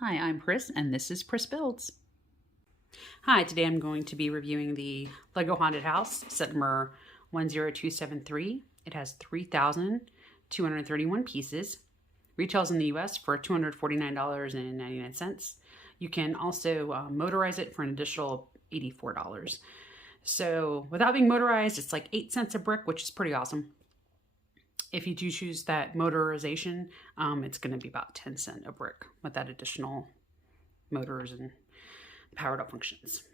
Hi, I'm Pris, and this is Pris Builds. Hi, today I'm going to be reviewing the Lego Haunted House, set number 10273. It has 3,231 pieces. Retails in the US for $249.99. You can also motorize it for an additional $84. So without being motorized, it's like 8 cents a brick, which is pretty awesome. If you do choose that motorization, it's going to be about 10 cents a brick with that additional motors and powered up functions.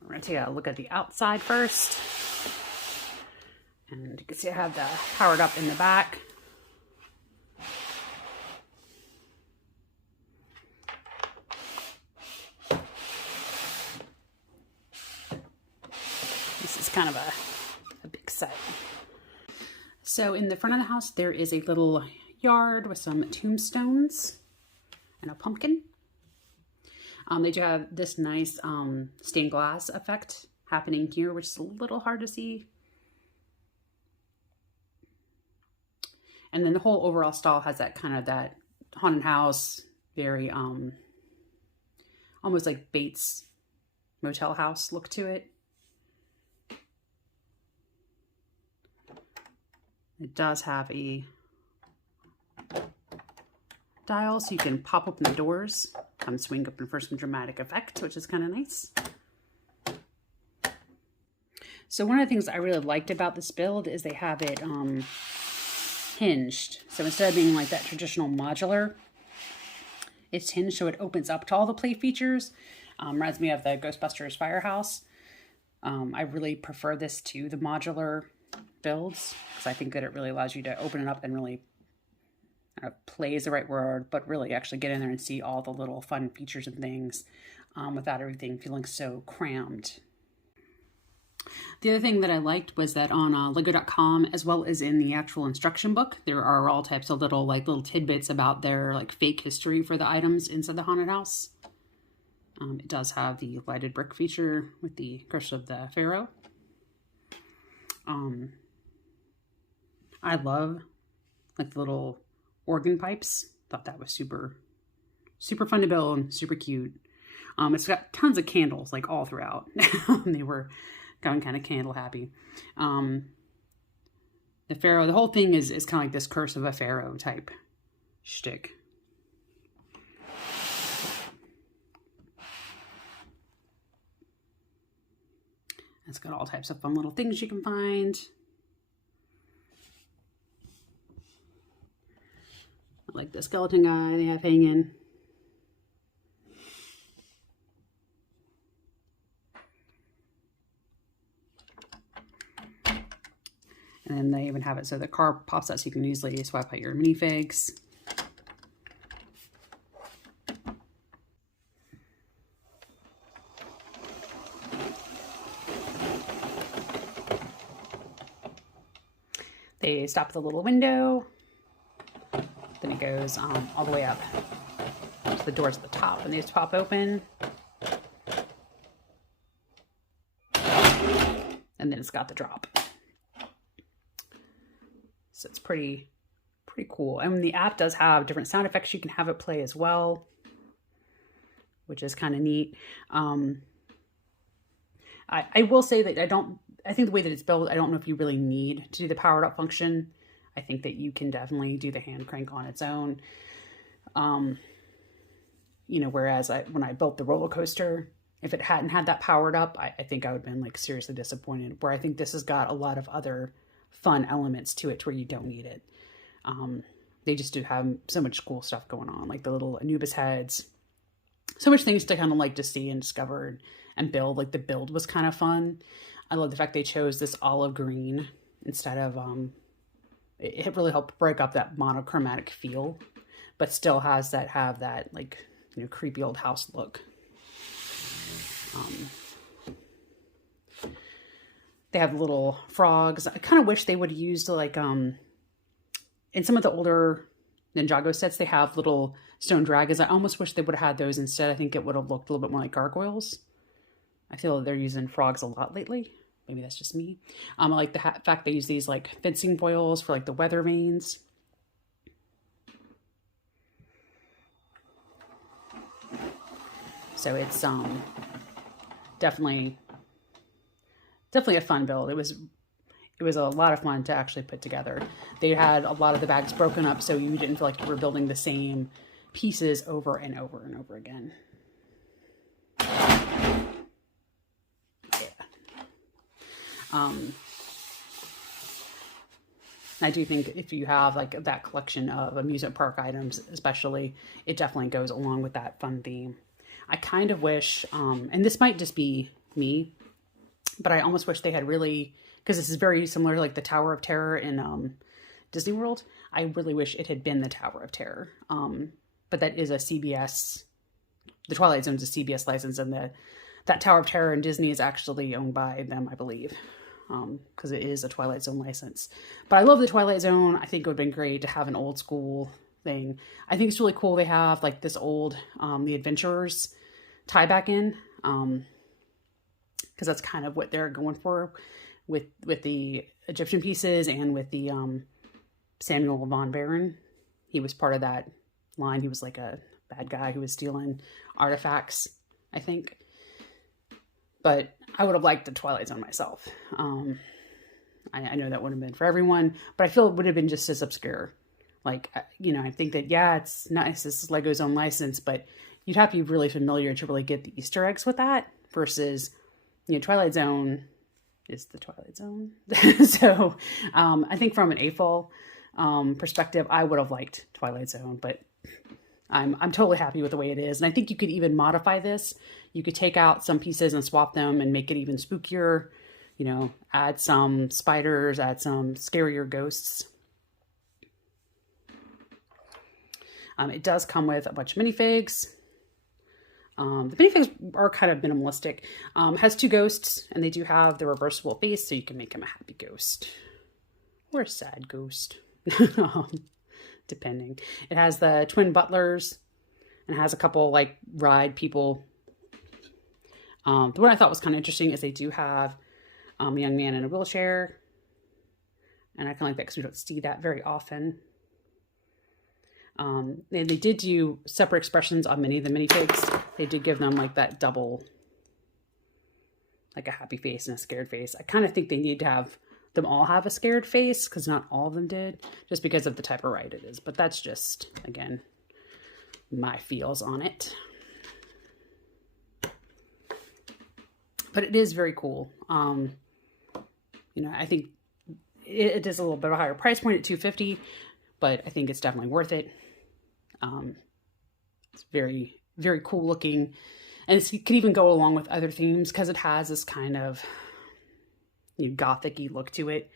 We're going to take a look at the outside first. And you can see I have the powered up in the back. This is kind of a big set. So in the front of the house, there is a little yard with some tombstones and a pumpkin. They do have this nice stained glass effect happening here, which is a little hard to see. And then the whole overall style has that kind of that haunted house, very almost like Bates Motel house look to it. It does have a dial so you can pop open the doors, swing open for some dramatic effect, which is kind of nice. So one of the things I really liked about this build is they have it hinged. So instead of being like that traditional modular, it's hinged so it opens up to all the play features. Reminds me of the Ghostbusters Firehouse. I really prefer this to the modular builds because I think that it really allows you to open it up and really play is the right word, but really actually get in there and see all the little fun features and things without everything feeling so crammed. The other thing that I liked was that on lego.com, as well as in the actual instruction book, there are all types of little tidbits about their fake history for the items inside the haunted house. It does have the lighted brick feature with the curse of the pharaoh. I love the little organ pipes. Thought that was super fun to build and super cute. It's got tons of candles all throughout. They were going kind of candle happy. The pharaoh, the whole thing is kind of like this curse of a pharaoh type shtick. It's got all types of fun little things you can find. I like the skeleton guy they have hanging. And then they even have it so the car pops out so you can easily swap out your minifigs. They stop at the little window. Then it goes all the way up to the doors at the top, and they just pop open. And then it's got the drop. So it's pretty cool. And the app does have different sound effects you can have it play as well, which is kind of neat. I will say that I think the way that it's built, I don't know if you really need to do the powered up function. I think that you can definitely do the hand crank on its own. Whereas when I built the roller coaster, if it hadn't had that powered up, I think I would have been seriously disappointed. Where I think this has got a lot of other fun elements to it where you don't need it. They just do have so much cool stuff going on, like the little Anubis heads. So much things to kind of to see and discover and build. The build was kind of fun. I love the fact they chose this olive green instead of, it really helped break up that monochromatic feel, but still have that creepy old house look. They have little frogs. I kind of wish they would have used in some of the older Ninjago sets, they have little stone dragons. I almost wish they would have had those instead. I think it would have looked a little bit more like gargoyles. I feel they're using frogs a lot lately. Maybe that's just me. I like the fact they use these fencing foils for the weather vanes. So it's definitely a fun build. It was a lot of fun to actually put together. They had a lot of the bags broken up so you didn't feel like you were building the same pieces over and over and over again. I do think if you have like that collection of amusement park items, especially, it definitely goes along with that fun theme. I kind of wish, and this might just be me, but I almost wish they had really, because this is very similar to like the Tower of Terror in Disney World. I really wish it had been the Tower of Terror. But that is a CBS, the Twilight Zone is a CBS license, and that Tower of Terror in Disney is actually owned by them, I believe, because it is a Twilight Zone license. But I love the Twilight Zone. I think it would have been great to have an old school thing. I think it's really cool they have like this old, the Adventurers tie back in, because that's kind of what they're going for with the Egyptian pieces and with the Samuel von Baron. He was part of that line. He was like a bad guy who was stealing artifacts, I think. But I would have liked the Twilight Zone myself. I know that wouldn't have been for everyone, but I feel it would have been just as obscure. Like, you know, I think that, yeah, it's nice, this is Lego's own license, but you'd have to be really familiar to really get the Easter eggs with that versus, you know, Twilight Zone is the Twilight Zone. So I think from an AFOL perspective, I would have liked Twilight Zone, but I'm totally happy with the way it is. And I think you could even modify this. You could take out some pieces and swap them and make it even spookier, you know, add some spiders, add some scarier ghosts. It does come with a bunch of minifigs. The minifigs are kind of minimalistic. Has 2 ghosts, and they do have the reversible face, so you can make him a happy ghost or a sad ghost, depending. It has the twin butlers, and it has a couple like ride people. The one I thought was kind of interesting is they do have a young man in a wheelchair, and I kind of like that because we don't see that very often. They did do separate expressions on many of the minifigs. They did give them like that double, like a happy face and a scared face. I kind of think they need to have them all have a scared face because not all of them did, just because of the type of ride it is. But that's just, again, my feels on it. But it is very cool. You know, I think it is a little bit of a higher price point at $250, but I think it's definitely worth it. It's very, very cool looking, and it can even go along with other themes because it has this kind of, you know, gothic-y look to it.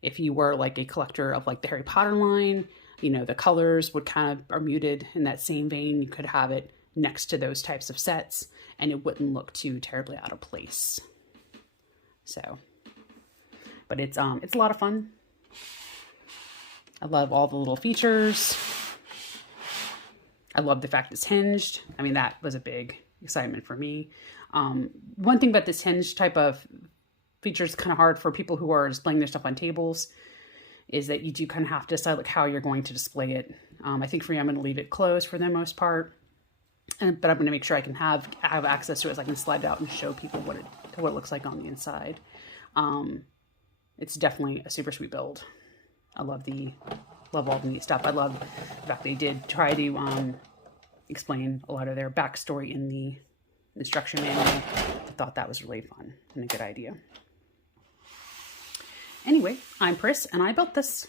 If you were like a collector of like the Harry Potter line, you know, the colors would kind of are muted in that same vein. You could have it next to those types of sets and it wouldn't look too terribly out of place. So, but it's a lot of fun. I love all the little features. I love the fact it's hinged. I mean, that was a big excitement for me. One thing about this hinge type of feature is kind of hard for people who are displaying their stuff on tables is that you do kind of have to decide like how you're going to display it. I think for me, I'm going to leave it closed for the most part, but I'm going to make sure I can have access to it so I can slide it out and show people what it looks like on the inside. It's definitely a super sweet build. I love all the neat stuff. I love the fact they did try to explain a lot of their backstory in the instruction manual. I thought that was really fun and a good idea. Anyway, I'm Pris, and I built this.